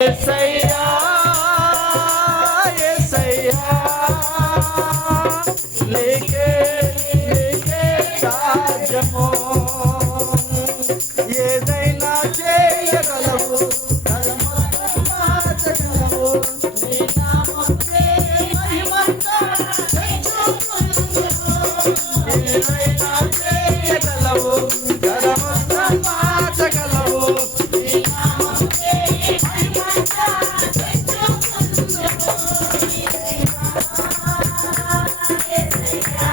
యేసయ్యా యేసయ్యా నీకే నీకే సాధ్యము ఏదైనా చేయగలవు తలమంతా మార్చగలవు నీ నామముకే మహిమంతా తెచ్చుకొనుము ఏదైనా చేయగలవు తలమంతా మార్చగలవు నీ నామముకే మహిమంతా తెచ్చుకొనుము యేసయ్యా యేసయ్యా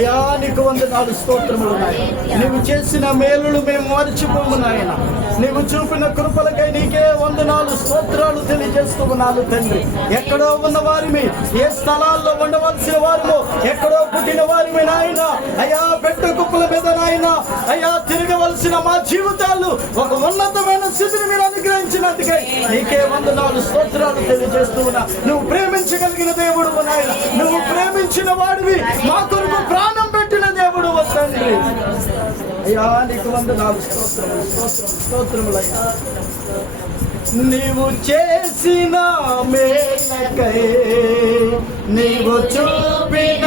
అయ్యా నీకు వందనాలు స్తోత్రములు నాయన. నీవు చేసిన మేలులు మేము మర్చిపోము నాయన. నీవు చూపిన కృపలకై నీకే వందనాలు స్తోత్రాలు తెలియజేస్తూ ఉన్నాను తండ్రి. ఎక్కడో ఉన్న వారిని, ఏ స్థలాల్లో ఉండవలసిన వారిలో ఎక్కడో పుట్టిన వారిని నాయన, అయ్యా పెట్ట కుప్పల మీద నాయన, అయ్యా తిరగవలసిన మా జీవితాలు ఒక ఉన్నతమైన స్థితిని మీరు అనుగ్రహించినందుకై నీకే వందనాలు స్తోత్రాలు తెలియజేస్తూ ఉన్నా. నువ్వు ప్రేమించగలిగిన దేవుడు నాయన, నువ్వు ప్రేమించిన వాడివి, మా కొరకు ప్రాణం పెట్టిన దేవుడు తండ్రి. అయ్యా నీకు వందనాలు స్తోత్రములు స్తోత్రములు స్తోత్రములయ్యా. నీవు చేసిన మేలకై, నీవు చూపిన